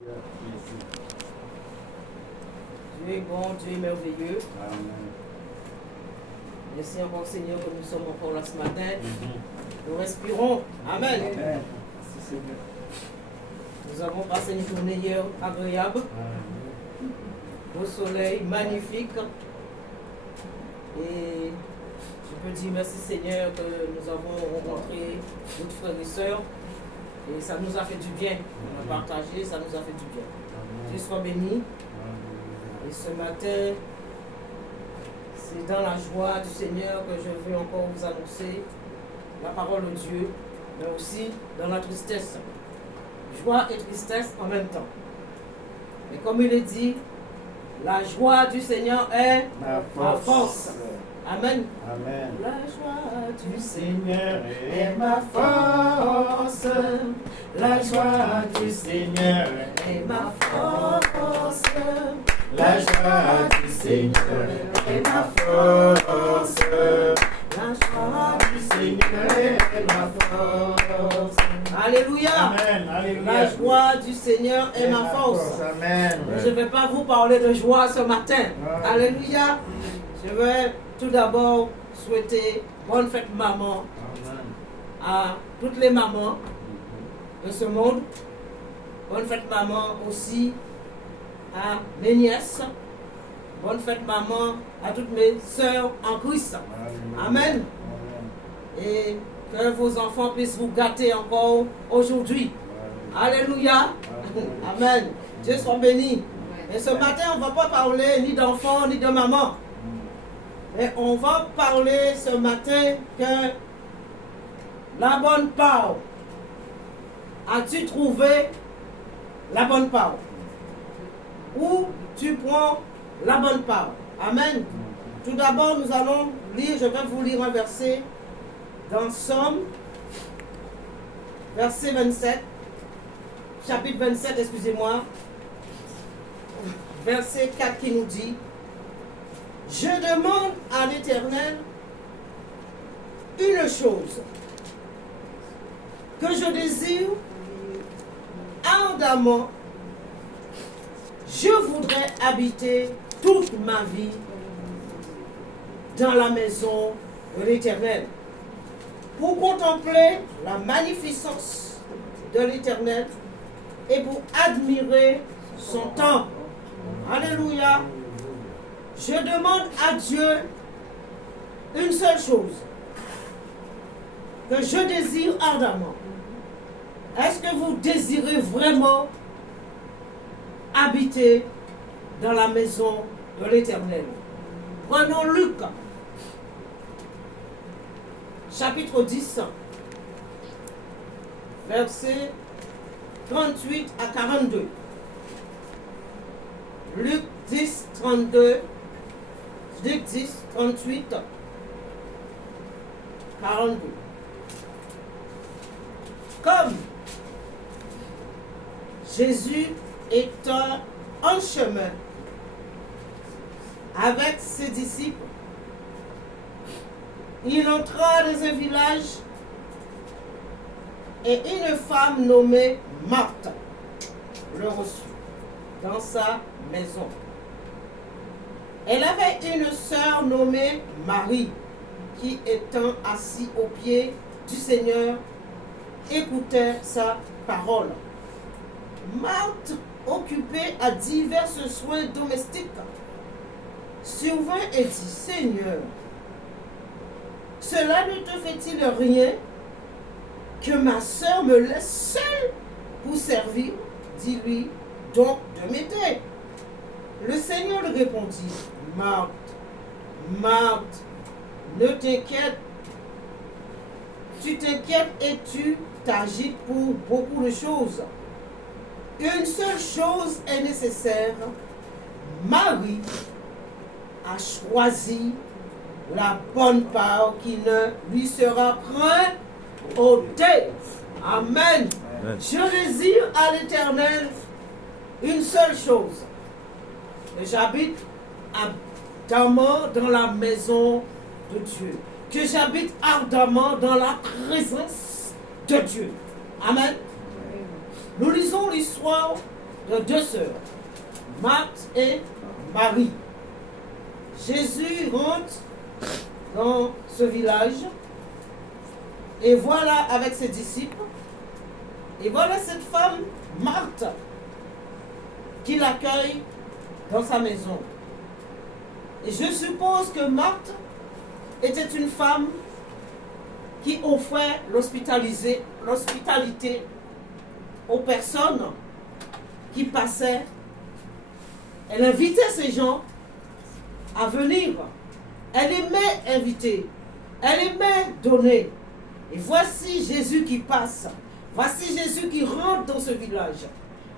Dieu est bon, Dieu est merveilleux. Amen. Merci encore Seigneur que nous sommes encore là ce matin. Nous respirons. Amen. Amen. Merci Seigneur. Nous avons passé une journée hier agréable. Au soleil magnifique. Et je peux dire merci Seigneur que nous avons rencontré d'autres frères et sœurs. Et ça nous a fait du bien. On a partagé, ça nous a fait du bien. Dieu soit béni. Et ce matin, c'est dans la joie du Seigneur que je veux encore vous annoncer la parole de Dieu, mais aussi dans la tristesse. Joie et tristesse en même temps. Et comme il est dit, la joie du Seigneur est ma force. Amen. Amen. La joie du Seigneur est ma force. La joie du Seigneur est ma force. La joie du Seigneur est ma force. La joie du Seigneur est ma force. Alléluia. Amen. Alléluia. La joie du Seigneur est ma force. Amen. Je ne vais pas vous parler de joie ce matin. Alléluia. Je vais tout d'abord souhaiter bonne fête maman à toutes les mamans de ce monde. Bonne fête maman aussi à mes nièces. Bonne fête maman à toutes mes sœurs en Christ. Amen. Et que vos enfants puissent vous gâter encore aujourd'hui. Alléluia. Amen. Dieu soit béni. Et ce matin, on ne va pas parler ni d'enfants ni de maman. Mais on va parler ce matin que la bonne part. As-tu trouvé la bonne part? Où tu prends la bonne part? Amen. Tout d'abord, nous allons lire, je vais vous lire un verset dans Somme, verset 27, chapitre 27, excusez-moi, verset 4 qui nous dit: je demande à l'Éternel une chose que je désire ardemment. Je voudrais habiter toute ma vie dans la maison de l'Éternel pour contempler la magnificence de l'Éternel et pour admirer son temple. Alléluia. Je demande à Dieu une seule chose que je désire ardemment. Est-ce que vous désirez vraiment habiter dans la maison de l'Éternel? Prenons Luc, chapitre 10, versets 38 à 42. Luc 10, 32. Luc 10, 38, 42. Comme Jésus étant en chemin avec ses disciples, il entra dans un village et une femme nommée Marthe le reçut dans sa maison. Elle avait une sœur nommée Marie, qui étant assise aux pieds du Seigneur, écoutait sa parole. Marthe, occupée à divers soins domestiques, survint et dit: Seigneur, cela ne te fait-il rien que ma sœur me laisse seule pour servir? Dis-lui donc de m'aider. Le Seigneur lui répondit: Marthe, Marthe, ne t'inquiète, tu t'inquiètes et tu t'agites pour beaucoup de choses. Une seule chose est nécessaire. Marie a choisi la bonne part qui ne lui sera point ôtée. Amen. Je désire à l'Éternel une seule chose, que j'habite ardemment dans la maison de Dieu, que j'habite ardemment dans la présence de Dieu. Amen. Nous lisons l'histoire de deux sœurs, Marthe et Marie. Jésus rentre dans ce village et voilà avec ses disciples, et voilà cette femme, Marthe, qui l'accueille dans sa maison. Et je suppose que Marthe était une femme qui offrait l'hospitalité aux personnes qui passaient. Elle invitait ces gens à venir. Elle aimait inviter. Elle aimait donner. Et voici Jésus qui passe. Voici Jésus qui rentre dans ce village.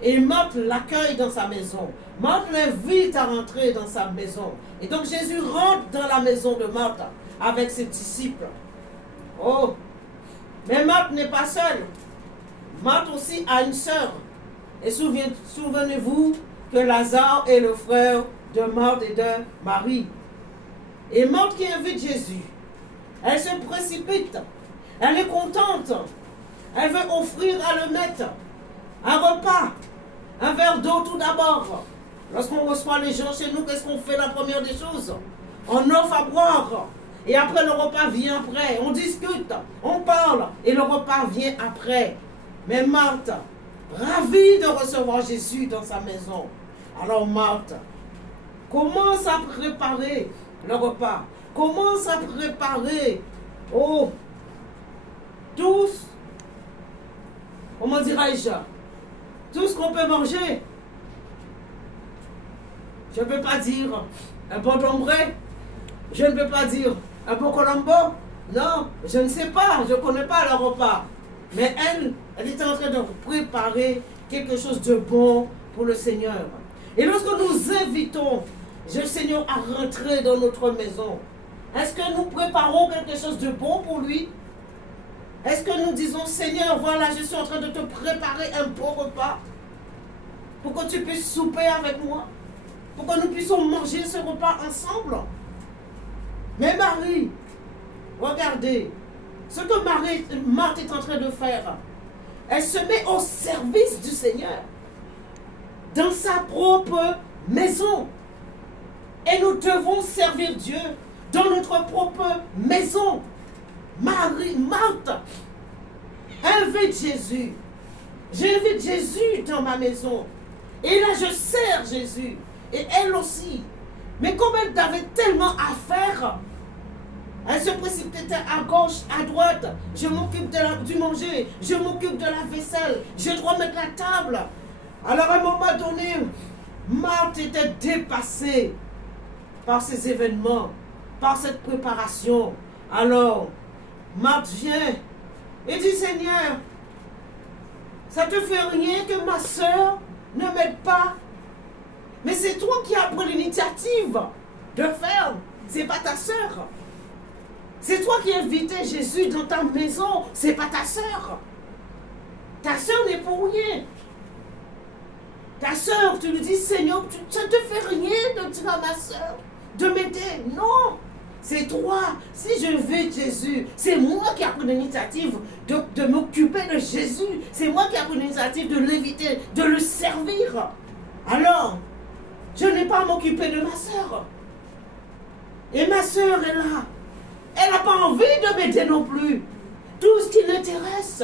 Et Marthe l'accueille dans sa maison. Marthe l'invite à rentrer dans sa maison. Et donc Jésus rentre dans la maison de Marthe avec ses disciples. Oh, mais Marthe n'est pas seule. Marthe aussi a une sœur. Et souvenez-vous que Lazare est le frère de Marthe et de Marie. Et Marthe qui invite Jésus, elle se précipite. Elle est contente. Elle veut offrir à le maître un repas, un verre d'eau tout d'abord. Lorsqu'on reçoit les gens chez nous, qu'est-ce qu'on fait la première des choses? On offre à boire. Et après, le repas vient après. On discute, on parle. Et le repas vient après. Mais Marthe, ravie de recevoir Jésus dans sa maison. Alors Marthe commence à préparer le repas. Commence à préparer, tous, comment dirais-je, tout ce qu'on peut manger. Je ne peux pas dire un bon dombré. Je ne peux pas dire un bon colombo. Non, je ne sais pas, je ne connais pas le repas. Mais elle était en train de préparer quelque chose de bon pour le Seigneur. Et lorsque nous invitons le Seigneur à rentrer dans notre maison, est-ce que nous préparons quelque chose de bon pour lui? Est-ce que nous disons, Seigneur, voilà, je suis en train de te préparer un bon repas pour que tu puisses souper avec moi, pour que nous puissions manger ce repas ensemble? Mais Marie, regardez, ce que Marthe est en train de faire, elle se met au service du Seigneur, dans sa propre maison. Et nous devons servir Dieu dans notre propre maison. Marthe invite Jésus. J'invite Jésus dans ma maison. Et là, je sers Jésus. Et elle aussi. Mais comme elle avait tellement à faire, elle se précipitait à gauche, à droite. Je m'occupe du manger. Je m'occupe de la vaisselle. Je dois mettre la table. Alors à un moment donné, Marthe était dépassée par ces événements, par cette préparation. Alors, Marthe vient et dit, Seigneur, ça te fait rien que ma soeur ne m'aide pas? Mais c'est toi qui as pris l'initiative de faire. C'est pas ta soeur. C'est toi qui as invité Jésus dans ta maison. C'est pas ta soeur. Ta soeur n'est pour rien. Ta soeur, tu lui dis, Seigneur, ça ne te fait rien de dire à ma soeur de m'aider. Non, c'est toi. Si je veux Jésus, c'est moi qui ai pris l'initiative de m'occuper de Jésus. C'est moi qui ai pris l'initiative de l'inviter, de le servir. Alors, je n'ai pas à m'occuper de ma soeur. Et ma soeur est là. Elle n'a pas envie de m'aider non plus. Tout ce qui l'intéresse,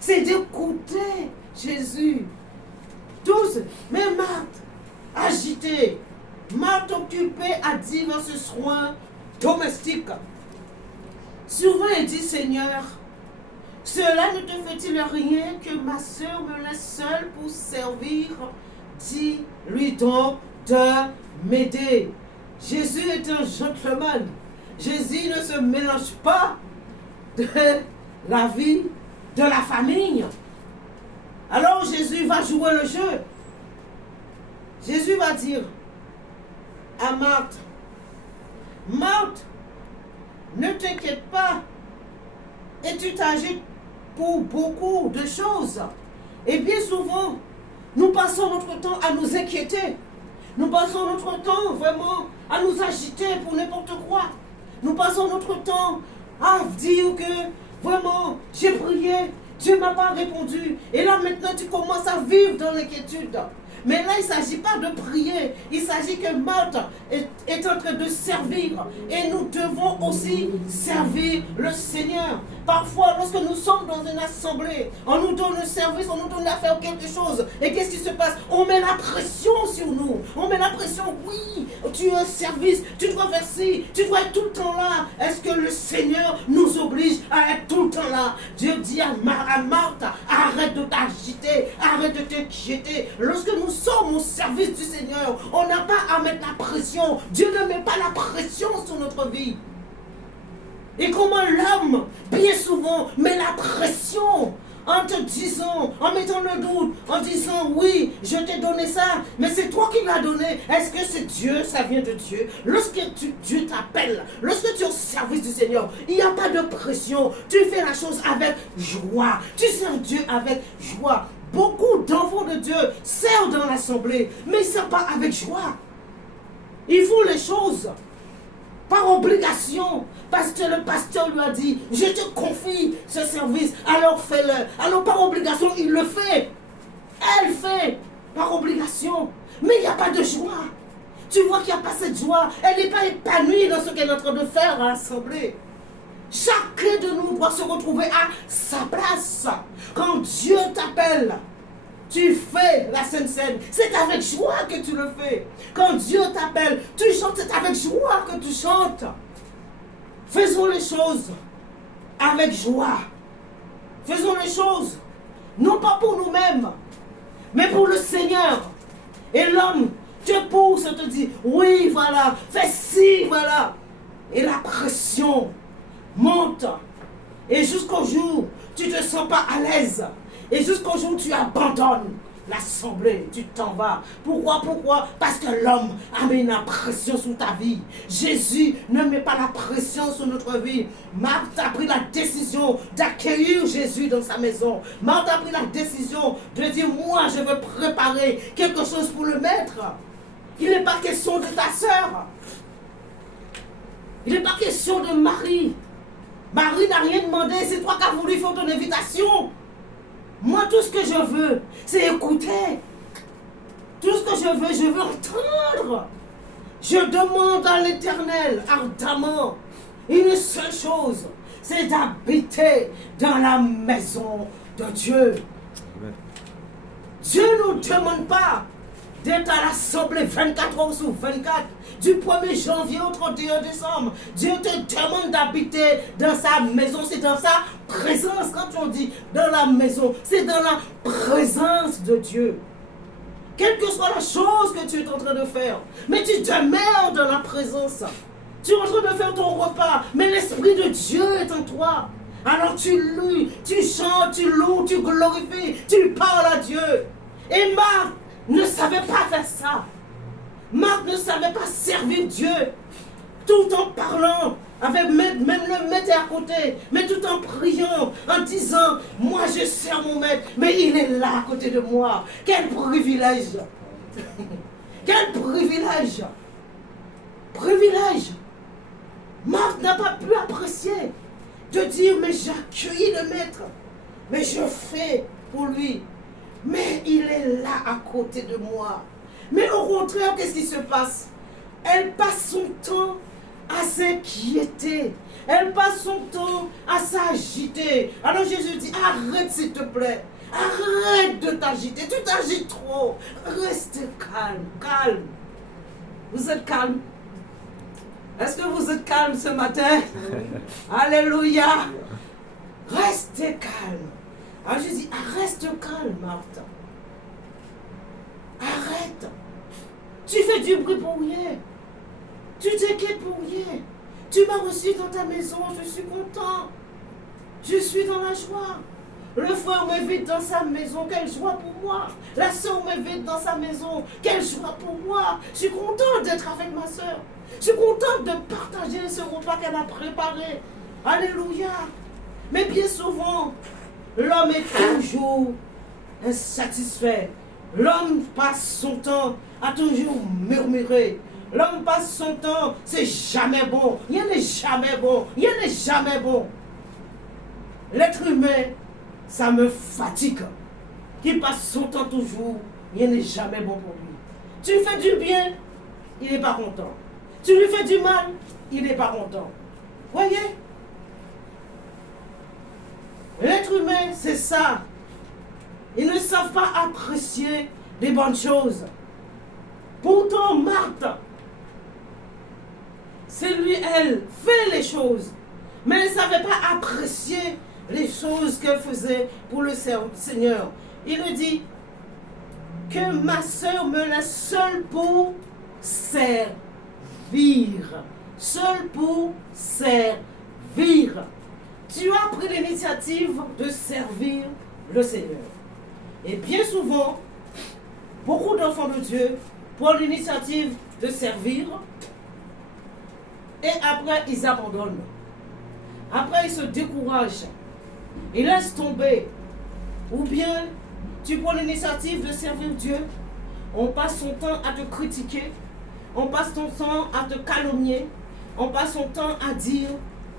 c'est d'écouter Jésus. Tous, mais Marthe, agitée, Marthe occupée à divers soins domestiques. Souvent elle dit, Seigneur, cela ne te fait-il rien que ma soeur me laisse seule pour servir? Dis-lui donc de m'aider. Jésus est un gentleman. Jésus ne se mélange pas de la vie, de la famille. Alors Jésus va jouer le jeu. Jésus va dire à Marthe, Marthe, ne t'inquiète pas, et tu t'agites pour beaucoup de choses. Et bien souvent, nous passons notre temps à nous inquiéter. Nous passons notre temps vraiment à nous agiter pour n'importe quoi. Nous passons notre temps à dire que vraiment, j'ai prié, Dieu ne m'a pas répondu. Et là maintenant, tu commences à vivre dans l'inquiétude. Mais là, il ne s'agit pas de prier. Il s'agit que Marthe est en train de servir. Et nous devons aussi servir le Seigneur. Parfois, lorsque nous sommes dans une assemblée, on nous donne un service, on nous donne à faire quelque chose. Et qu'est-ce qui se passe? On met la pression sur nous. On met la pression, oui, tu as un service, tu dois faire ci, tu dois être tout le temps là. Est-ce que le Seigneur nous oblige à être tout le temps là? Dieu dit à Marthe, arrête de t'agiter, arrête de t'inquiéter. Lorsque nous sommes au service du Seigneur, on n'a pas à mettre la pression. Dieu ne met pas la pression sur notre vie. Et comment l'homme, bien souvent, met la pression en te disant, en mettant le doute, en disant, oui, je t'ai donné ça, mais c'est toi qui l'as donné. Est-ce que c'est Dieu, ça vient de Dieu? Lorsque Dieu t'appelle, lorsque tu es au service du Seigneur, il n'y a pas de pression. Tu fais la chose avec joie. Tu sers Dieu avec joie. Beaucoup d'enfants de Dieu servent dans l'assemblée, mais ils ne servent pas avec joie. Ils font les choses par obligation, parce que le pasteur lui a dit, je te confie ce service, alors fais-le. Alors par obligation, il le fait. Elle fait par obligation. Mais il n'y a pas de joie. Tu vois qu'il n'y a pas cette joie. Elle n'est pas épanouie dans ce qu'elle est en train de faire à l'assemblée. Chacun de nous doit se retrouver à sa place. Quand Dieu t'appelle, tu fais la Sainte Seine. C'est avec joie que tu le fais. Quand Dieu t'appelle, tu chantes, c'est avec joie que tu chantes. Faisons les choses avec joie. Faisons les choses, non pas pour nous-mêmes, mais pour le Seigneur. Et l'homme te pousse, te dit, oui, voilà, fais ci, voilà. Et la pression monte. Et jusqu'au jour, tu ne te sens pas à l'aise. Et jusqu'au jour où tu abandonnes l'assemblée, tu t'en vas. Pourquoi? Parce que l'homme a mis la pression sur ta vie. Jésus ne met pas la pression sur notre vie. Marthe a pris la décision d'accueillir Jésus dans sa maison. Marthe a pris la décision de dire, moi je veux préparer quelque chose pour le maître. Il n'est pas question de ta sœur. Il n'est pas question de Marie. Marie n'a rien demandé, c'est toi qui as voulu faire ton invitation. Moi, tout ce que je veux, c'est écouter. Tout ce que je veux entendre. Je demande à l'Éternel ardemment une seule chose, c'est d'habiter dans la maison de Dieu. Amen. Dieu ne nous demande pas d'être à l'assemblée 24 heures sur 24, du 1er janvier au 31 décembre. Dieu te demande d'habiter dans sa maison, c'est dans sa présence. Quand on dit dans la maison, c'est dans la présence de Dieu. Quelle que soit la chose que tu es en train de faire, mais tu demeures dans la présence. Tu es en train de faire ton repas, mais l'Esprit de Dieu est en toi. Alors tu lis, tu chantes, tu loues, tu glorifies, tu parles à Dieu. Et Marc ne savait pas faire ça. Marc ne savait pas servir Dieu tout en parlant, avec même le maître à côté, mais tout en priant, en disant, moi je sers mon maître, mais il est là à côté de moi. Quel privilège! Quel privilège! Privilège! Marc n'a pas pu apprécier de dire, mais j'ai accueilli le maître, mais je fais pour lui. Mais il est là à côté de moi. Mais au contraire, qu'est-ce qui se passe? Elle passe son temps à s'inquiéter. Elle passe son temps à s'agiter. Alors Jésus dit, arrête s'il te plaît. Arrête de t'agiter. Tu t'agites trop. Reste calme, calme. Vous êtes calme? Est-ce que vous êtes calme ce matin? Alléluia. Restez calme. Alors je dis, reste calme, Marthe. Arrête. Tu fais du bruit pour rien. Tu t'inquiètes pour rien. Tu m'as reçu dans ta maison, je suis content. Je suis dans la joie. Le frère m'invite dans sa maison, quelle joie pour moi. La soeur m'invite dans sa maison, quelle joie pour moi. Je suis contente d'être avec ma soeur. Je suis contente de partager ce repas qu'elle a préparé. Alléluia. Mais bien souvent, l'homme est toujours insatisfait. L'homme passe son temps à toujours murmurer. L'homme passe son temps, c'est jamais bon. Rien n'est jamais bon. Rien n'est jamais bon. L'être humain, ça me fatigue. Qui passe son temps toujours rien n'est jamais bon pour lui. Tu lui fais du bien, il n'est pas content. Tu lui fais du mal, il n'est pas content. Voyez? L'être humain, c'est ça. Ils ne savent pas apprécier les bonnes choses. Pourtant, Marthe, c'est lui, elle, fait les choses. Mais elle ne savait pas apprécier les choses qu'elle faisait pour le Seigneur. Il lui dit que ma soeur me laisse seule pour servir. Seule pour servir. Tu as pris l'initiative de servir le Seigneur. Et bien souvent, beaucoup d'enfants de Dieu prennent l'initiative de servir et après ils abandonnent. Après ils se découragent. Ils laissent tomber. Ou bien tu prends l'initiative de servir Dieu. On passe son temps à te critiquer. On passe ton temps à te calomnier. On passe son temps à dire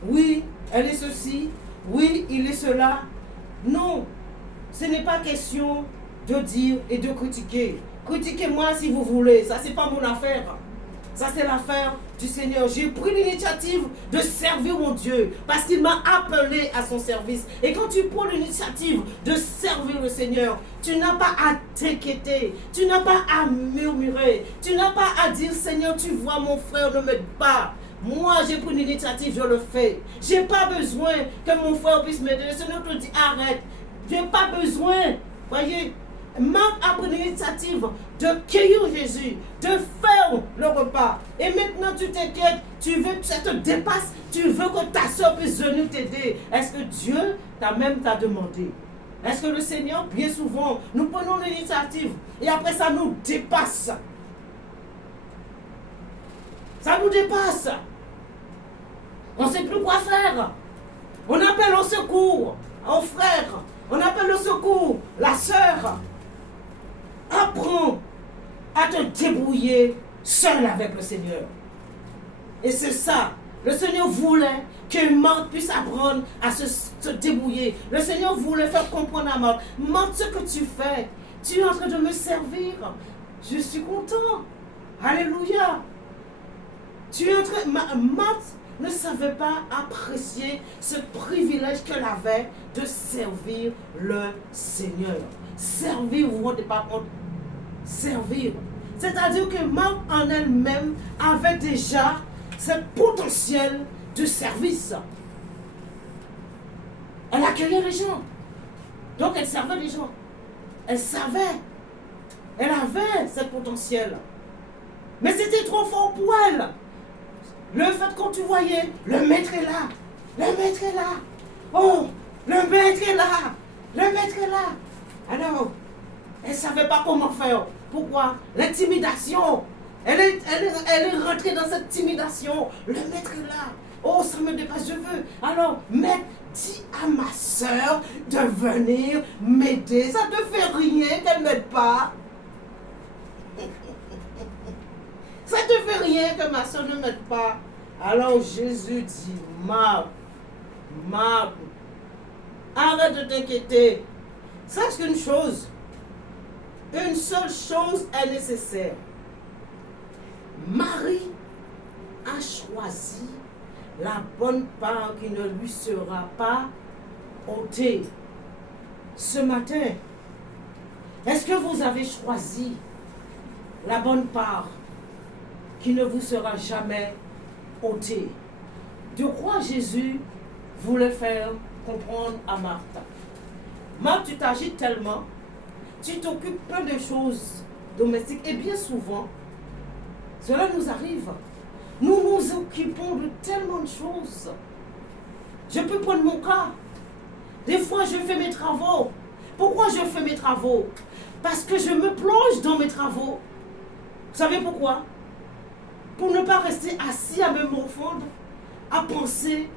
oui, elle est ceci, oui, il est cela. Non, ce n'est pas question de dire et de critiquer. Critiquez-moi si vous voulez, ça c'est pas mon affaire. Ça c'est l'affaire du Seigneur. J'ai pris l'initiative de servir mon Dieu parce qu'il m'a appelé à son service. Et quand tu prends l'initiative de servir le Seigneur, tu n'as pas à t'inquiéter, tu n'as pas à murmurer, tu n'as pas à dire Seigneur, tu vois mon frère ne m'aide pas. Moi, j'ai pris l'initiative, je le fais. Je n'ai pas besoin que mon frère puisse m'aider. Le Seigneur te dit, arrête. Je n'ai pas besoin. Voyez, Marc a pris l'initiative de cueillir Jésus, de faire le repas. Et maintenant, tu t'inquiètes, tu veux que ça te dépasse, tu veux que ta soeur puisse venir t'aider. Est-ce que Dieu t'a demandé? Est-ce que le Seigneur, bien souvent, nous prenons l'initiative et après ça nous dépasse? Ça nous dépasse. On ne sait plus quoi faire. On appelle au secours un frère. On appelle au secours la sœur. Apprends à te débrouiller seul avec le Seigneur. Et c'est ça. Le Seigneur voulait que Marthe puisse apprendre à se débrouiller. Le Seigneur voulait faire comprendre à Marthe, Marthe, ce que tu fais, tu es en train de me servir. Je suis content. Alléluia. Tu es en train... Marthe ne savait pas apprécier ce privilège qu'elle avait de servir le Seigneur. Servir, vous ne vous rendez pas compte. Servir. C'est-à-dire que Marthe en elle-même avait déjà ce potentiel de service. Elle accueillait les gens. Donc elle servait les gens. Elle savait. Elle avait ce potentiel. Mais c'était trop fort pour elle. Le fait quand tu voyais, le maître est là. Le maître est là. Oh, le maître est là. Le maître est là. Alors, elle ne savait pas comment faire. Pourquoi? L'intimidation. Elle est rentrée dans cette intimidation. Le maître est là. Oh, ça me dépasse, je veux. Alors, maître, dis à ma soeur de venir m'aider. Ça ne te fait rien qu'elle ne m'aide pas. Ça ne te fait rien que ma soeur ne m'aide pas. Alors Jésus dit, Marthe, arrête de t'inquiéter. Sache qu'une chose, une seule chose est nécessaire. Marie a choisi la bonne part qui ne lui sera pas ôtée. Ce matin, est-ce que vous avez choisi la bonne part qui ne vous sera jamais ôtée? De quoi Jésus voulait faire comprendre à Marthe? Marthe, tu t'agites tellement, tu t'occupes plein de choses domestiques et bien souvent, cela nous arrive. Nous nous occupons de tellement de choses. Je peux prendre mon cas. Des fois, je fais mes travaux. Pourquoi je fais mes travaux? Parce que je me plonge dans mes travaux. Vous savez pourquoi? Pour ne pas rester assis à me morfondre, à penser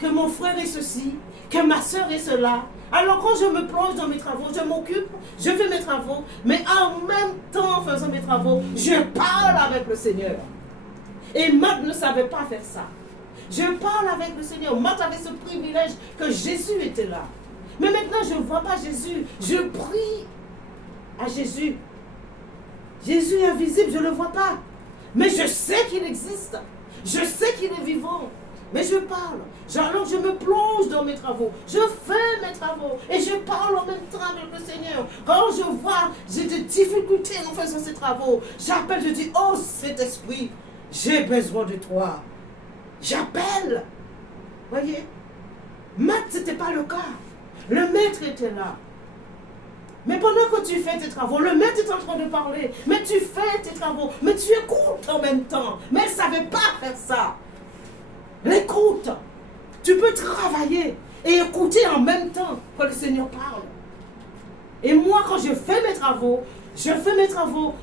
que mon frère est ceci, que ma soeur est cela. Alors quand je me plonge dans mes travaux, je m'occupe, je fais mes travaux, mais en même temps en faisant mes travaux, je parle avec le Seigneur. Et Marthe ne savait pas faire ça. Je parle avec le Seigneur. Marthe avait ce privilège que Jésus était là. Mais maintenant je ne vois pas Jésus. Je prie à Jésus Jésus est invisible, je ne le vois pas. Mais je sais qu'il existe. Je sais qu'il est vivant. Mais je parle. Alors je me plonge dans mes travaux. Je fais mes travaux. Et je parle en même temps avec le Seigneur. Quand je vois, j'ai des difficultés en faisant ces travaux. J'appelle, je dis, oh Saint-Esprit, j'ai besoin de toi. J'appelle. Voyez, Matt, ce n'était pas le cas. Le maître était là. Mais pendant que tu fais tes travaux, le maître est en train de parler. Mais tu fais tes travaux. Mais tu écoutes en même temps. Mais elle ne savait pas faire ça. L'écoute. Tu peux travailler et écouter en même temps que le Seigneur parle. Et moi, quand je fais mes travaux,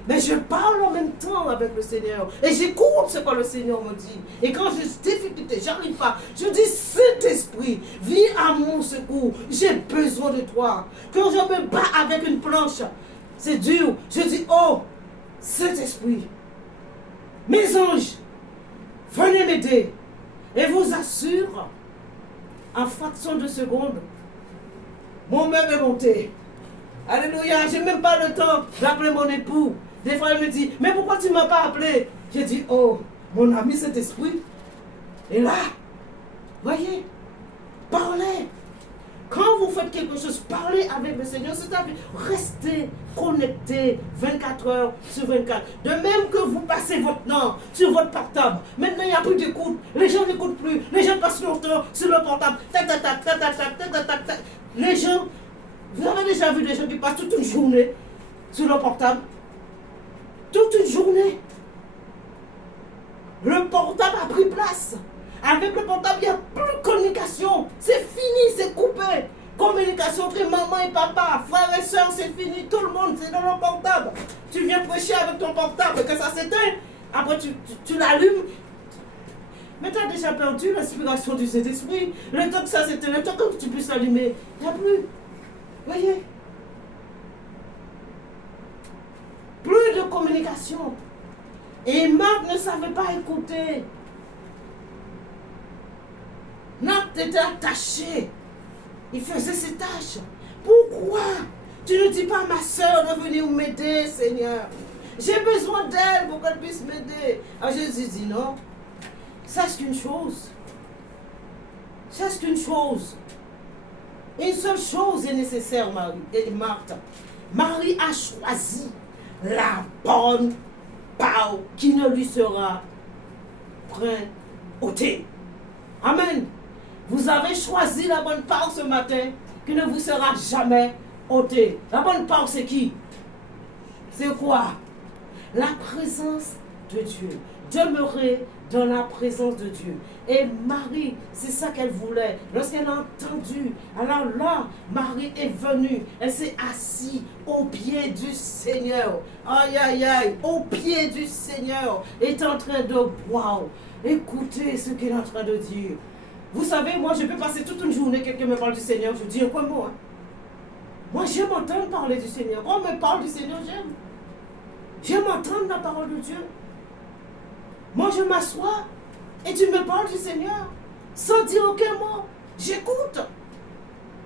mais je parle en même temps avec le Seigneur. Et j'écoute ce que le Seigneur me dit. Et quand j'ai des difficultés, j'arrive pas, je dis, Saint-Esprit, viens à mon secours. J'ai besoin de toi. Quand je me bats avec une planche, c'est dur. Je dis, oh, Saint-Esprit, mes anges, venez m'aider. Et vous assure, en fraction de seconde, mon meuble est monté. Alléluia, je n'ai même pas le temps d'appeler mon époux. Des fois, il me dit, mais pourquoi tu ne m'as pas appelé? J'ai dit, oh, mon ami Saint-Esprit est là. Voyez, parlez. Quand vous faites quelque chose, parlez avec le Seigneur. C'est-à-dire, restez connectés 24 heures sur 24. De même que vous passez votre temps sur votre portable. Maintenant, il n'y a plus d'écoute. Les gens n'écoutent plus. Les gens passent leur temps sur leur portable. Les gens... Vous avez déjà vu des gens qui passent toute une journée sur leur portable? Toute une journée. Le portable a pris place. Avec le portable, il n'y a plus de communication. C'est fini, c'est coupé. Communication entre maman et papa, frères et soeurs, c'est fini. Tout le monde, c'est dans le portable. Tu viens prêcher avec ton portable, que ça s'éteint. Après, tu l'allumes. Mais tu as déjà perdu l'inspiration du Saint-Esprit. Le temps que ça s'éteint, le temps que tu puisses l'allumer, il n'y a plus. Voyez, plus de communication. Et Marc ne savait pas écouter. Marc était attaché. Il faisait ses tâches. Pourquoi tu ne dis pas à ma soeur de venir m'aider, Seigneur? J'ai besoin d'elle pour qu'elle puisse m'aider. Alors Jésus dit non. Sache qu'une chose. Sache qu'une chose. Une seule chose est nécessaire, Marthe. Marie a choisi la bonne part qui ne lui sera point ôtée. Amen. Vous avez choisi la bonne part ce matin qui ne vous sera jamais ôtée. La bonne part, c'est qui? C'est quoi? La présence de Dieu. Demeurer dans la présence de Dieu. Et Marie, c'est ça qu'elle voulait. Lorsqu'elle a entendu, alors là, Marie est venue. Elle s'est assise au pied du Seigneur. Aïe, aïe, aïe, au pied du Seigneur. Est en train de boire. Écoutez ce qu'il est en train de dire. Vous savez, moi, je peux passer toute une journée, quelqu'un me parle du Seigneur, je dis un point mot. Hein. Moi, j'aime entendre parler du Seigneur. Quand on me parle du Seigneur, j'aime. J'aime entendre la parole de Dieu. Moi, je m'assois et tu me parles du Seigneur sans dire aucun mot. J'écoute.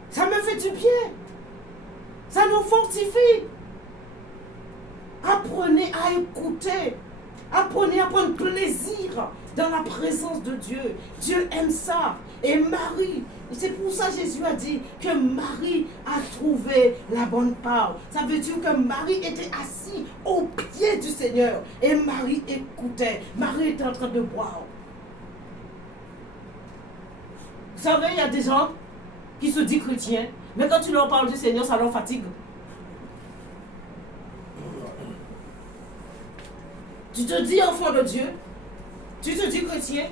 Ça me fait du bien. Ça nous fortifie. Apprenez à écouter. Apprenez à prendre plaisir dans la présence de Dieu. Dieu aime ça. Et Marie, c'est pour ça que Jésus a dit que Marie a trouvé la bonne part. Ça veut dire que Marie était assise au pied du Seigneur. Et Marie écoutait. Marie était en train de boire. Vous savez, il y a des gens qui se disent chrétiens, mais quand tu leur parles du Seigneur, ça leur fatigue. Tu te dis enfant de Dieu, tu te dis chrétien,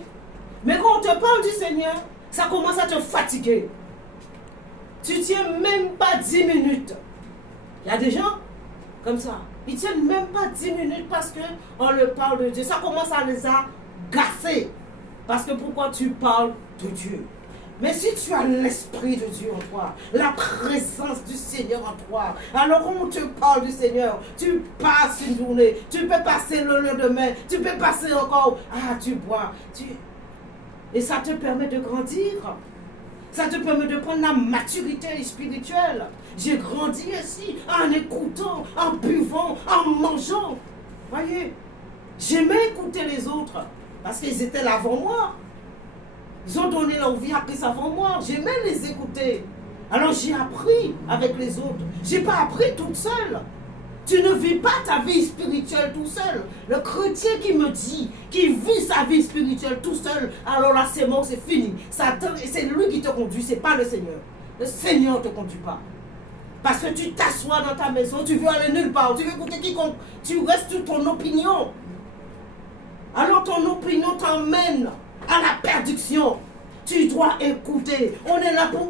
mais quand on te parle du Seigneur, ça commence à te fatiguer. Tu tiens même pas 10 minutes. Il y a des gens comme ça, ils tiennent même pas 10 minutes parce qu'on leur parle de Dieu. Ça commence à les agacer. Parce que pourquoi tu parles de Dieu? Mais si tu as l'Esprit de Dieu en toi, la présence du Seigneur en toi, alors quand on te parle du Seigneur, tu passes une journée, tu peux passer le lendemain, tu peux passer encore, tu bois, et ça te permet de grandir. Ça te permet de prendre la maturité spirituelle. J'ai grandi ici en écoutant, en buvant, en mangeant. Voyez, j'aimais écouter les autres parce qu'ils étaient là avant moi. Ils ont donné leur vie à Christ avant moi. J'aimais les écouter. Alors j'ai appris avec les autres. Je n'ai pas appris toute seule. Tu ne vis pas ta vie spirituelle tout seul. Le chrétien qui me dit, qui vit sa vie spirituelle tout seul, alors là c'est bon, c'est fini. Satan, c'est lui qui te conduit, c'est pas le Seigneur. Le Seigneur ne te conduit pas. Parce que tu t'assois dans ta maison, tu veux aller nulle part, tu veux écouter quiconque, tu restes sur ton opinion. Alors ton opinion t'emmène à la perdition. Tu dois écouter. On est là pour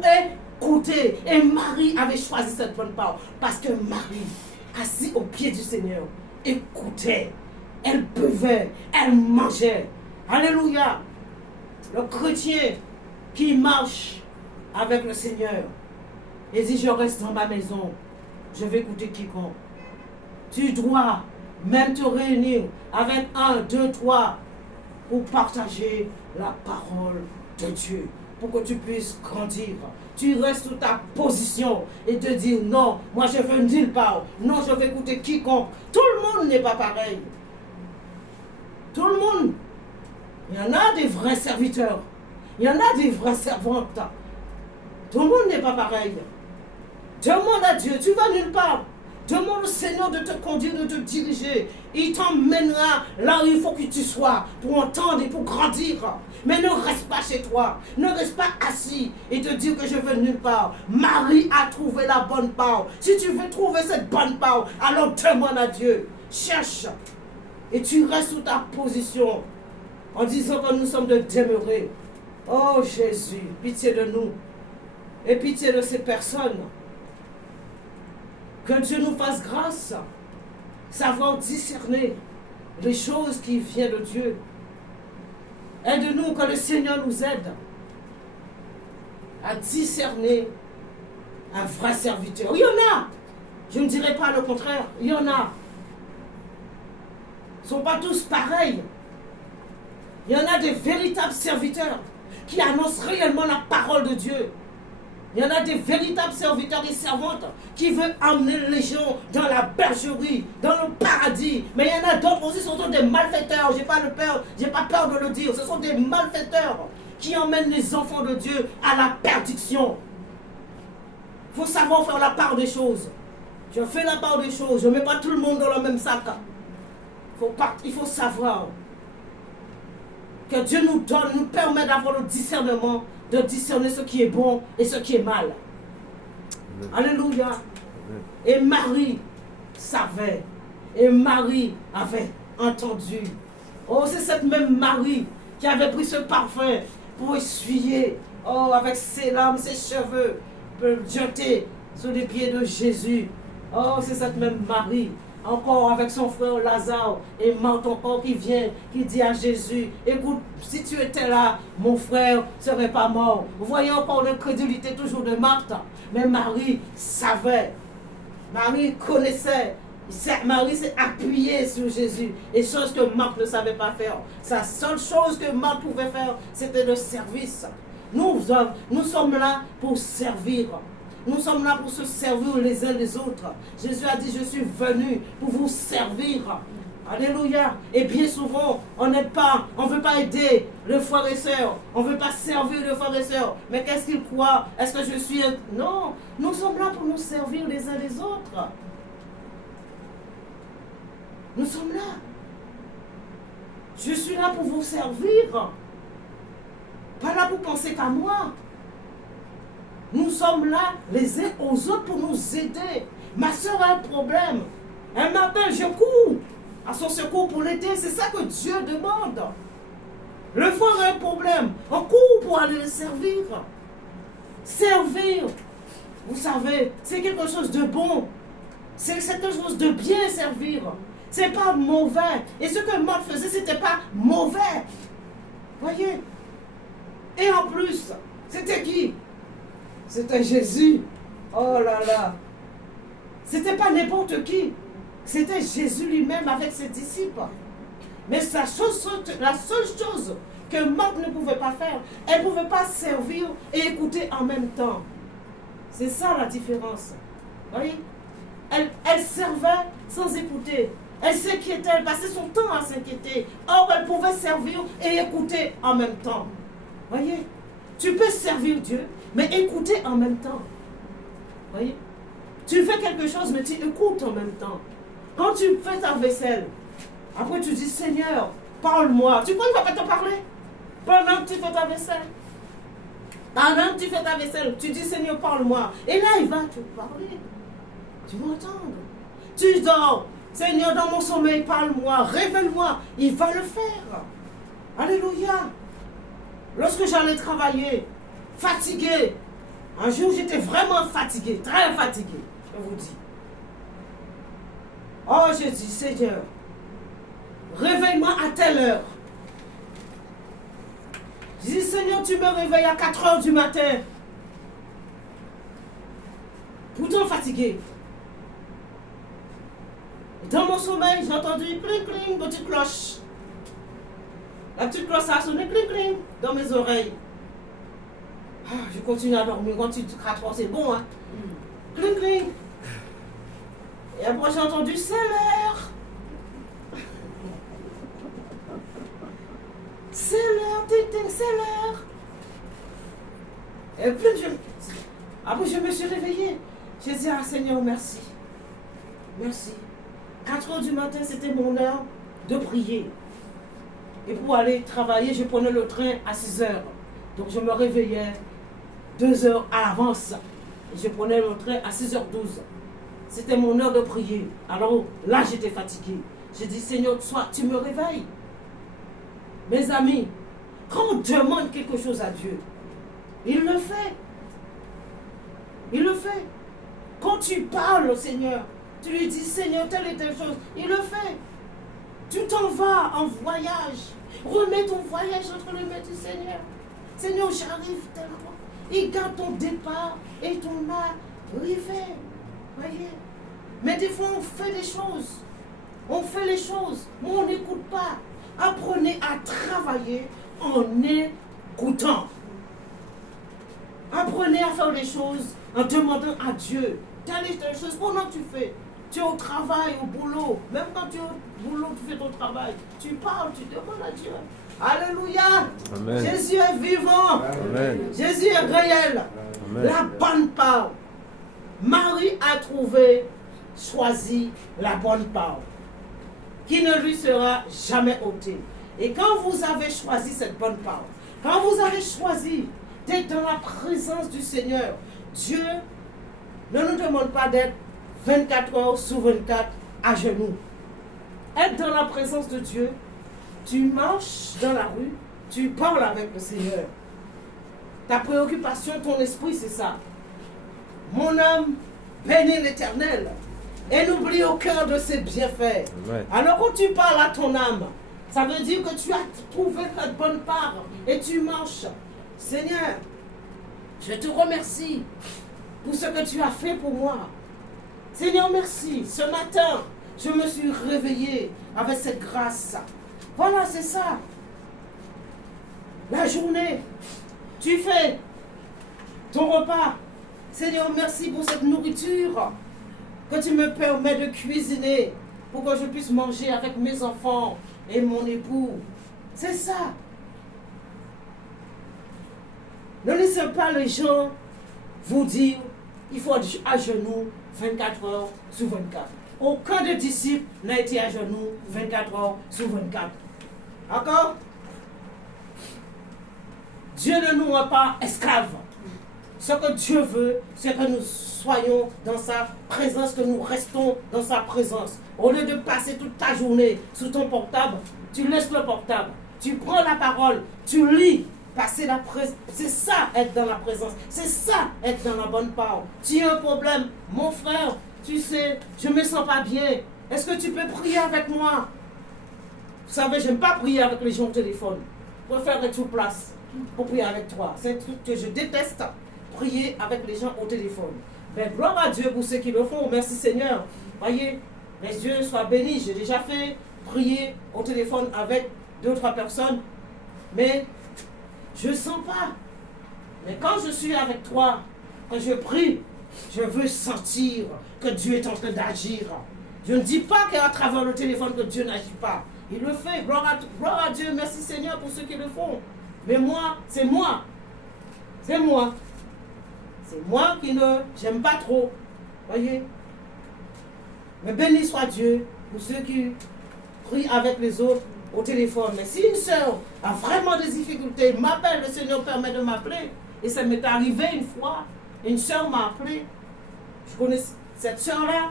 écouter. Et Marie avait choisi cette bonne parole. Parce que Marie, assise au pied du Seigneur, écoutait. Elle buvait, elle mangeait. Alléluia. Le chrétien qui marche avec le Seigneur et dit je reste dans ma maison, je vais écouter quiconque. Tu dois même te réunir avec 1, 2, 3 pour partager la parole de Dieu, pour que tu puisses grandir. Tu restes sous ta position et te dire non, moi je veux nulle part, non je vais écouter quiconque. Tout le monde n'est pas pareil. Tout le monde. Il y en a des vrais serviteurs, il y en a des vraies servantes. Tout le monde n'est pas pareil. Demande à Dieu, tu vas nulle part. Demande au Seigneur de te conduire, de te diriger. Il t'emmènera là où il faut que tu sois pour entendre et pour grandir. Mais ne reste pas chez toi. Ne reste pas assis et te dire que je veux nulle part. Marie a trouvé la bonne part. Si tu veux trouver cette bonne part, alors demande à Dieu. Cherche. Et tu restes sous ta position en disant que nous sommes de demeurer. Oh Jésus, pitié de nous. Et pitié de ces personnes. Que Dieu nous fasse grâce, savoir discerner les choses qui viennent de Dieu. Aide-nous, que le Seigneur nous aide à discerner un vrai serviteur. Il y en a, je ne dirais pas le contraire, il y en a. Ils ne sont pas tous pareils. Il y en a des véritables serviteurs qui annoncent réellement la parole de Dieu. Il y en a des véritables serviteurs et servantes qui veulent emmener les gens dans la bergerie, dans le paradis. Mais il y en a d'autres aussi, ce sont des malfaiteurs. Je n'ai pas peur de le dire. Ce sont des malfaiteurs qui emmènent les enfants de Dieu à la perdition. Il faut savoir faire la part des choses. Je fais la part des choses. Je ne mets pas tout le monde dans le même sac. Il faut savoir que Dieu nous donne, nous permet d'avoir le discernement, de discerner ce qui est bon et ce qui est mal. Alléluia. Et Marie savait. Et Marie avait entendu. Oh, c'est cette même Marie qui avait pris ce parfum pour essuyer, oh, avec ses larmes, ses cheveux, pour jeter sous les pieds de Jésus. Oh, c'est cette même Marie. Encore avec son frère Lazare et Marthe encore qui vient, qui dit à Jésus, écoute, si tu étais là, mon frère ne serait pas mort. Vous voyez encore l'incrédulité toujours de Marthe. Mais Marie savait. Marie connaissait. Marie s'est appuyée sur Jésus. Et chose que Marthe ne savait pas faire. Sa seule chose que Marthe pouvait faire, c'était le service. Nous sommes là pour servir. Nous sommes là pour se servir les uns les autres. Jésus a dit, je suis venu pour vous servir. Alléluia. Et bien souvent, on ne veut pas aider le frère et sœur. On ne veut pas servir le frère et sœur. Mais qu'est-ce qu'ils croient? Est-ce que je suis... Non, nous sommes là pour nous servir les uns les autres. Nous sommes là. Je suis là pour vous servir. Pas là pour penser qu'à moi. Nous sommes là les uns aux autres pour nous aider. Ma soeur a un problème. Elle m'appelle, je cours à son secours pour l'aider. C'est ça que Dieu demande. Le frère a un problème. On court pour aller le servir. Servir, vous savez, c'est quelque chose de bon. C'est quelque chose de bien servir. C'est pas mauvais. Et ce que Marthe faisait, c'était pas mauvais. Voyez? Et en plus, c'était qui? C'était Jésus. Oh là là. C'était pas n'importe qui. C'était Jésus lui-même avec ses disciples. Mais la seule chose que Marthe ne pouvait pas faire, elle ne pouvait pas servir et écouter en même temps. C'est ça la différence. Voyez? Elle servait sans écouter. Elle s'inquiétait, elle passait son temps à s'inquiéter. Or, elle pouvait servir et écouter en même temps. Voyez, tu peux servir Dieu, mais écouter en même temps. Voyez, tu fais quelque chose, mais tu écoutes en même temps. Quand tu fais ta vaisselle, après tu dis, Seigneur, parle-moi. Tu crois qu'il ne va pas te parler pendant que tu fais ta vaisselle? Pendant que tu fais ta vaisselle, tu dis, Seigneur, parle-moi. Et là, il va te parler. Tu vas entendre. Tu dors. Seigneur, dans mon sommeil, parle-moi, révèle-moi. Il va le faire. Alléluia. Lorsque j'allais travailler, fatigué, un jour j'étais vraiment fatigué, très fatigué, je vous dis. Oh, j'ai dit, Seigneur, réveille-moi à telle heure. Je dis, Seigneur, tu me réveilles à 4 heures du matin. Pourtant fatigué. Dans mon sommeil, j'ai entendu cling cling, petite cloche. La petite cloche a sonné cling cling dans mes oreilles. Ah, je continue à dormir. Quand tu 4 heures, c'est bon, hein? Cling cling. Et après, j'ai entendu c'est l'heure. C'est l'heure, ting ting, c'est l'heure. Et puis, après, je me suis réveillée. J'ai dit, ah Seigneur, merci. Merci. 4 heures du matin, c'était mon heure de prier. Et pour aller travailler, je prenais le train à 6 heures. Donc je me réveillais 2 heures à l'avance. Et je prenais le train à 6h12. C'était mon heure de prier. Alors là, j'étais fatiguée. J'ai dit, Seigneur, soit tu me réveilles. Mes amis, quand on demande quelque chose à Dieu, il le fait. Il le fait. Quand tu parles au Seigneur, tu lui dis, Seigneur, telle et telle chose, il le fait. Tu t'en vas en voyage. Remets ton voyage entre les mains du Seigneur. Seigneur, j'arrive tellement. Il garde ton départ et ton arrivée. Voyez. Mais des fois, on fait des choses. On fait les choses, mais on n'écoute pas. Apprenez à travailler en écoutant. Apprenez à faire les choses en demandant à Dieu. Telle et telle chose, pendant que tu fais. Tu es au travail, au boulot. Même quand tu es au boulot, tu fais ton travail. Tu parles, tu demandes à Dieu. Alléluia. Amen. Jésus est vivant. Amen. Jésus est réel. Amen. La bonne part. Marie a choisi la bonne part, qui ne lui sera jamais ôtée. Et quand vous avez choisi cette bonne part, quand vous avez choisi d'être dans la présence du Seigneur, Dieu ne nous demande pas d'être 24 heures sur 24 à genoux. Être dans la présence de Dieu, tu marches dans la rue, tu parles avec le Seigneur. Ta préoccupation, ton esprit, c'est ça. Mon âme bénit l'Éternel et n'oublie aucun de ses bienfaits. Amen. Alors quand tu parles à ton âme, ça veut dire que tu as trouvé ta bonne part et tu marches. Seigneur, je te remercie pour ce que tu as fait pour moi. Seigneur, merci. Ce matin, je me suis réveillée avec cette grâce. Voilà, c'est ça. La journée, tu fais ton repas. Seigneur, merci pour cette nourriture que tu me permets de cuisiner pour que je puisse manger avec mes enfants et mon époux. C'est ça. Ne laissez pas les gens vous dire il faut être à genoux 24 heures sur 24. Aucun des disciples n'a été à genoux 24 heures sur 24. D'accord? Dieu ne nous rend pas esclaves. Ce que Dieu veut, c'est que nous soyons dans sa présence, que nous restons dans sa présence. Au lieu de passer toute ta journée sur ton portable, tu laisses le portable, tu prends la parole, tu lis, passer la présence. C'est ça, être dans la présence. C'est ça, être dans la bonne part. Tu as un problème, mon frère, tu sais, je ne me sens pas bien. Est-ce que tu peux prier avec moi? Vous savez, je n'aime pas prier avec les gens au téléphone. Je préfère être sur place pour prier avec toi. C'est un truc que je déteste. Prier avec les gens au téléphone. Mais gloire à Dieu pour ceux qui le font. Merci Seigneur. Voyez, les dieux soient bénis. J'ai déjà fait prier au téléphone avec 2 ou 3 personnes. Mais je ne sens pas. Mais quand je suis avec toi, quand je prie, je veux sentir que Dieu est en train d'agir. Je ne dis pas qu'à travers le téléphone que Dieu n'agit pas. Il le fait. Gloire à Dieu. Merci Seigneur pour ceux qui le font. Mais moi, c'est moi. C'est moi. C'est moi qui ne j'aime pas trop. Voyez. Mais béni soit Dieu pour ceux qui prient avec les autres au téléphone. Mais si une sœur a vraiment des difficultés, m'appelle, le Seigneur permet de m'appeler. Et ça m'est arrivé une fois. Une sœur m'a appelé. Je connais cette sœur-là.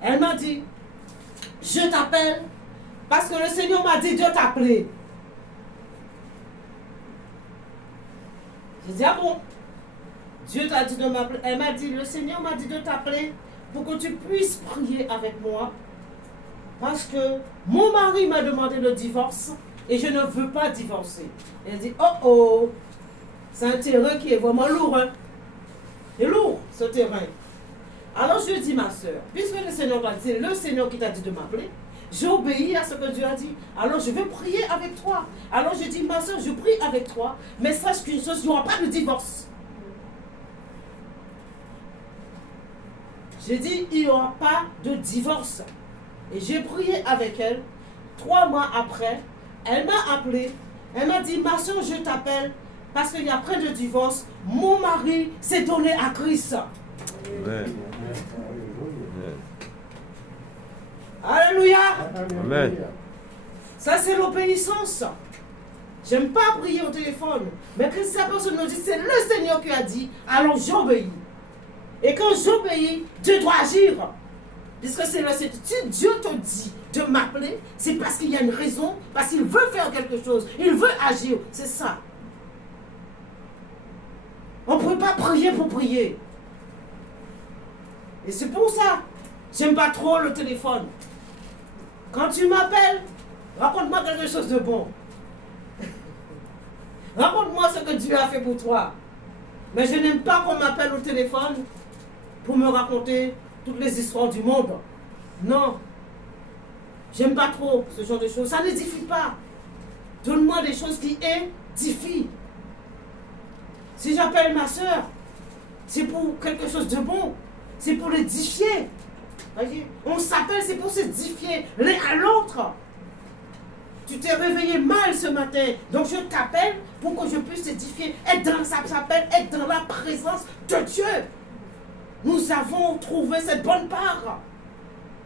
Elle m'a dit, je t'appelle parce que le Seigneur m'a dit de t'appeler. J'ai dit, ah bon? Dieu t'a dit de m'appeler. Elle m'a dit, le Seigneur m'a dit de t'appeler pour que tu puisses prier avec moi. Parce que mon mari m'a demandé le divorce et je ne veux pas divorcer. Elle dit, oh oh, c'est un terrain qui est vraiment lourd. Hein? C'est lourd, ce terrain. Alors je dis, ma soeur, puisque le Seigneur t'a dit, c'est le Seigneur qui t'a dit de m'appeler, j'ai obéi à ce que Dieu a dit. Alors je vais prier avec toi. Alors je dis, ma soeur, je prie avec toi, mais sache qu'une chose, il n'y aura pas de divorce. J'ai dit, il n'y aura pas de divorce. Et j'ai prié avec elle. 3 mois après, elle m'a appelé. Elle m'a dit, ma soeur, je t'appelle parce qu'il y a près de divorce. Mon mari s'est donné à Christ. Amen. Alléluia. Amen. Ça, c'est l'obéissance. J'aime pas prier au téléphone. Mais que cette personne me dit, c'est le Seigneur qui a dit, alors j'obéis. Et quand j'obéis, Dieu doit agir. Puisque c'est le Seigneur. Si Dieu te dit de m'appeler, c'est parce qu'il y a une raison, parce qu'il veut faire quelque chose. Il veut agir. C'est ça. On ne peut pas prier pour prier. Et c'est pour ça, j'aime pas trop le téléphone. Quand tu m'appelles, raconte-moi quelque chose de bon. Raconte-moi ce que Dieu a fait pour toi. Mais je n'aime pas qu'on m'appelle au téléphone pour me raconter toutes les histoires du monde. Non. J'aime pas trop ce genre de choses. Ça n'édifie pas. Donne-moi des choses qui édifient. Si j'appelle ma soeur, c'est pour quelque chose de bon. C'est pour l'édifier. Voyez, on s'appelle, c'est pour s'édifier l'un à l'autre. Tu t'es réveillé mal ce matin, donc je t'appelle pour que je puisse t'édifier. Être dans ça s'appelle être dans la présence de Dieu. Nous avons trouvé cette bonne part.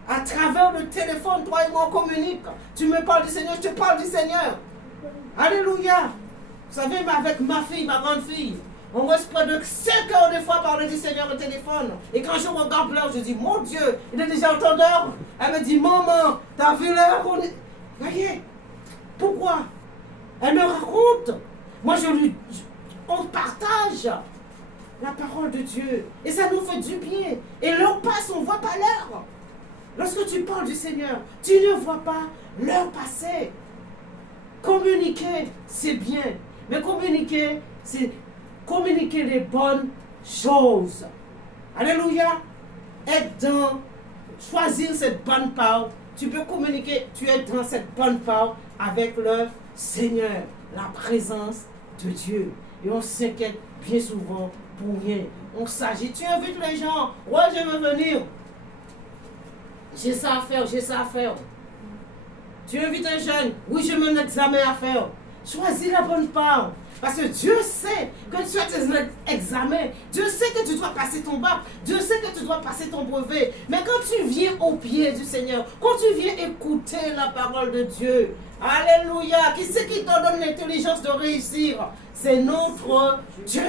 À travers le téléphone, toi et moi on communique. Tu me parles du Seigneur, je te parle du Seigneur. Alléluia. Vous savez, avec ma fille, ma grande fille, on reste près de 5 heures des fois parler du Seigneur au téléphone. Et quand je regarde l'heure, je dis, mon Dieu, il est déjà autant d'heures. Elle me dit, maman, t'as vu l'heure? Voyez, pourquoi? Elle me raconte. Moi, on partage la parole de Dieu. Et ça nous fait du bien. Et l'heure passe, on ne voit pas l'heure. Lorsque tu parles du Seigneur, tu ne vois pas l'heure passer. Communiquer, c'est bien. Mais communiquer, c'est communiquer les bonnes choses. Alléluia. Être dans, choisir cette bonne part. Tu peux communiquer, tu es dans cette bonne part avec le Seigneur, la présence de Dieu. Et on s'inquiète bien souvent pour rien. On s'agit. Tu invites les gens. Ouais, je veux venir. J'ai ça à faire, j'ai ça à faire. Tu invites un jeune. Oui, j'ai mon examen à faire. Choisis la bonne part. Parce que Dieu sait que tu as tes examens. Dieu sait que tu dois passer ton bac. Dieu sait que tu dois passer ton brevet. Mais quand tu viens au pied du Seigneur, quand tu viens écouter la parole de Dieu, alléluia, qui c'est qui te donne l'intelligence de réussir? C'est notre Dieu.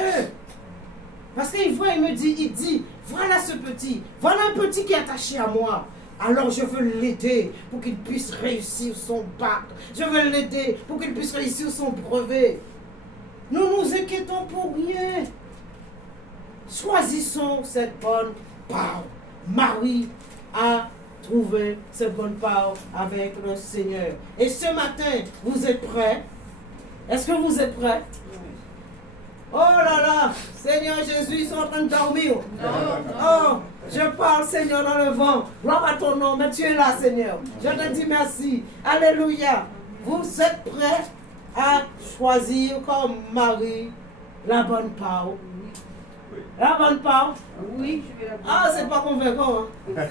Parce qu'il voit, il dit, voilà ce petit. Voilà un petit qui est attaché à moi. Alors je veux l'aider pour qu'il puisse réussir son bac. Je veux l'aider pour qu'il puisse réussir son brevet. Nous nous inquiétons pour rien. Choisissons cette bonne part. Marie a trouvé cette bonne part avec le Seigneur. Et ce matin, vous êtes prêts? Est-ce que vous êtes prêts? Oh là là, Seigneur Jésus, ils sont en train de dormir. Oh, je parle, Seigneur, dans le vent. Gloire à ton nom, mais tu es là, Seigneur. Je te dis merci. Alléluia. Vous êtes prêts à choisir comme Marie la bonne part? La bonne part. Oui, je vais la Ah, c'est pas convaincant. Hein.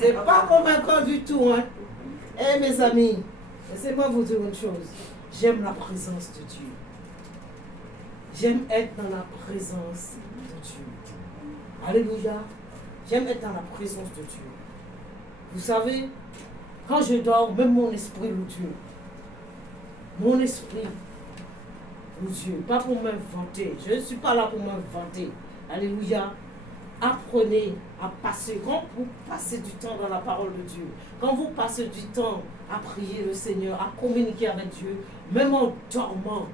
C'est pas convaincant du tout. Hein. Eh, mes amis, laissez-moi vous dire une chose. J'aime la présence de Dieu. J'aime être dans la présence de Dieu. Alléluia. J'aime être dans la présence de Dieu. Vous savez, quand je dors, même mon esprit loue Dieu. Mon esprit loue Dieu. Pas pour me vanter. Je ne suis pas là pour me vanter. Alléluia. Apprenez à passer. Quand vous passez du temps dans la parole de Dieu, quand vous passez du temps à prier le Seigneur, à communiquer avec Dieu, même en dormant,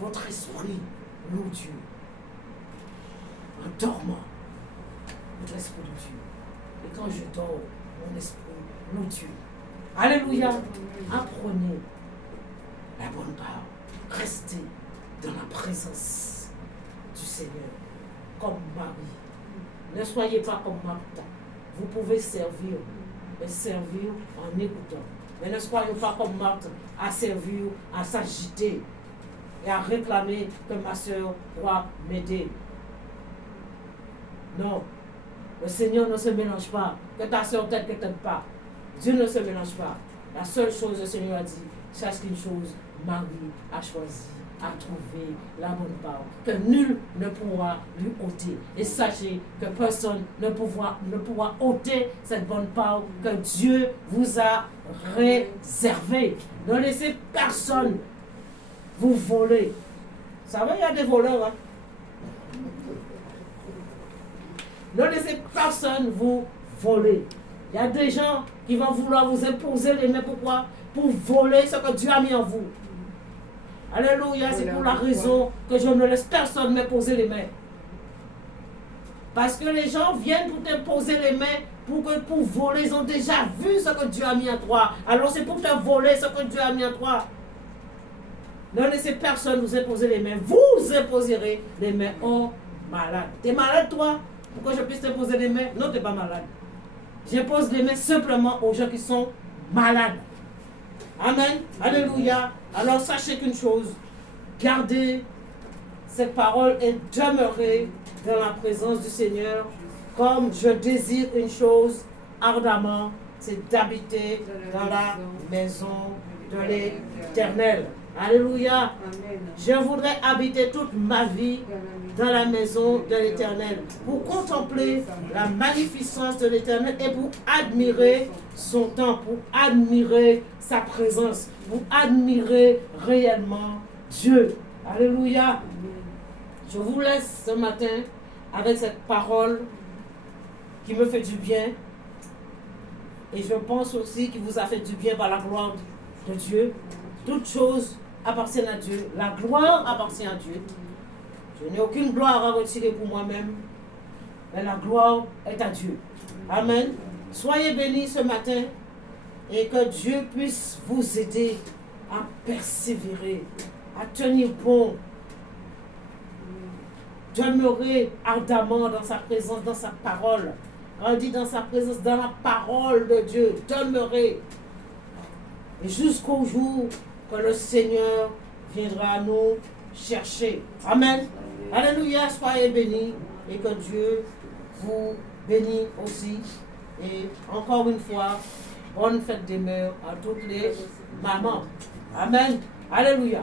votre esprit loue Dieu. En dormant, votre esprit loue Dieu. Et quand je dors, mon esprit loue Dieu. Alléluia. Apprenez la bonne part. Restez dans la présence du Seigneur comme Marie. Ne soyez pas comme Martha. Vous pouvez servir, mais servir en écoutant. Mais ne soyez pas comme Martha, à servir, à s'agiter et à réclamer que ma soeur doit m'aider. Non. Le Seigneur ne se mélange pas. Que ta soeur t'aide, que t'aide pas. Dieu ne se mélange pas. La seule chose, le Seigneur a dit, sache qu'une chose, Marie a choisi, a trouvé la bonne part, que nul ne pourra lui ôter. Et sachez que personne ne pourra ôter cette bonne part que Dieu vous a réservée. Ne laissez personne vous voler. Vous savez, il y a des voleurs. Hein? Ne laissez personne vous voler. Il y a des gens qui vont vouloir vous imposer les mains. Pourquoi? Pour voler ce que Dieu a mis en vous. Alléluia, c'est pour la raison que je ne laisse personne m'imposer les mains. Parce que les gens viennent pour t'imposer les mains, pour voler. Ils ont déjà vu ce que Dieu a mis en toi. Alors c'est pour te voler ce que Dieu a mis en toi. Ne laissez personne vous imposer les mains. Vous imposerez les mains. Oh, malade. T'es malade toi? Pour que je puisse t'imposer les mains? Non, t'es pas malade. J'impose les mains simplement aux gens qui sont malades. Amen. Alléluia. Alors sachez qu'une chose, gardez cette parole et demeurez dans la présence du Seigneur. Comme je désire une chose ardemment, c'est d'habiter dans la maison de l'Éternel. Alléluia. Amen. Je voudrais habiter toute ma vie dans la maison de l'Éternel pour contempler la magnificence de l'Éternel et pour admirer son temps, pour admirer sa présence, pour admirer réellement Dieu. Alléluia. Je vous laisse ce matin avec cette parole qui me fait du bien et je pense aussi qu'il vous a fait du bien par la gloire de Dieu. Toutes choses appartiennent à Dieu. La gloire appartient à Dieu. Je n'ai aucune gloire à retirer pour moi-même, mais la gloire est à Dieu. Amen. Soyez bénis ce matin et que Dieu puisse vous aider à persévérer, à tenir bon, demeurer ardemment dans sa présence, dans sa parole. On dit dans sa présence, dans la parole de Dieu, demeurer. Et jusqu'au jour que le Seigneur viendra nous chercher. Amen. Alléluia, soyez bénis et que Dieu vous bénisse aussi. Et encore une fois, bonne fête des mères à toutes les mamans. Amen. Alléluia.